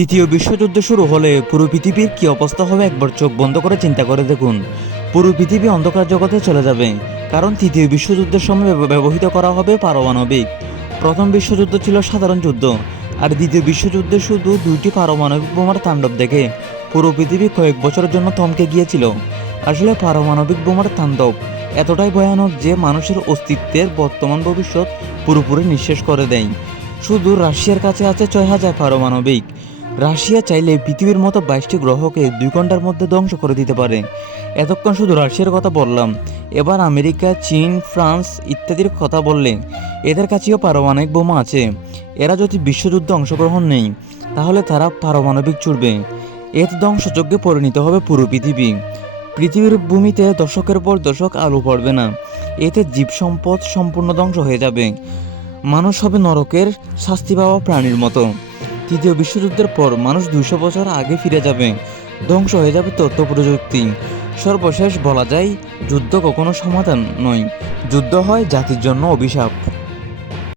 তৃতীয় বিশ্বযুদ্ধ শুরু হলে পুরো পৃথিবীর কী অবস্থা হবে একবার চোখ বন্ধ করে চিন্তা করে দেখুন। পুরো পৃথিবী অন্ধকার জগতে চলে যাবে, কারণ তৃতীয় বিশ্বযুদ্ধের সময় ব্যবহৃত করা হবে পারমাণবিক। প্রথম বিশ্বযুদ্ধ ছিল সাধারণ যুদ্ধ, আর দ্বিতীয় বিশ্বযুদ্ধে শুধু দুইটি পারমাণবিক বোমার তাণ্ডব দেখে পুরো পৃথিবী কয়েক বছরের জন্য থমকে গিয়েছিল। আসলে পারমাণবিক বোমার তাণ্ডব এতটাই ভয়ানক যে মানুষের অস্তিত্বের বর্তমান ভবিষ্যৎ পুরোপুরি নিঃশেষ করে দেয়। শুধু রাশিয়ার কাছে আছে 6,000 পারমাণবিক। রাশিয়া চাইলে পৃথিবীর মতো 22টি গ্রহকে 2 ঘন্টার মধ্যে ধ্বংস করে দিতে পারে। এতক্ষণ শুধু রাশিয়ার কথা বললাম, এবার আমেরিকা, চীন, ফ্রান্স ইত্যাদির কথা বললে এদের কাছেও পারমাণবিক বোমা আছে। এরা যদি বিশ্বযুদ্ধে অংশগ্রহণ নেই, তাহলে তারা পারমাণবিক ছুড়বে। এর ধ্বংসযজ্ঞে পরিণত হবে পুরো পৃথিবী। পৃথিবীর ভূমিতে দশকের পর দশক আলো পড়বে না। এতে জীব সম্পদ সম্পূর্ণ ধ্বংস হয়ে যাবে। মানুষ হবে নরকের শাস্তি পাওয়া প্রাণীর মতো। তৃতীয় বিশ্বযুদ্ধের পর মানুষ 200 বছর আগে ফিরে যাবে। ধ্বংস হয়ে যাবে তথ্য প্রযুক্তি। সর্বশেষ বলা যায়, যুদ্ধ কখনো সমাধান নয়, যুদ্ধ হয় জাতির জন্য অভিশাপ।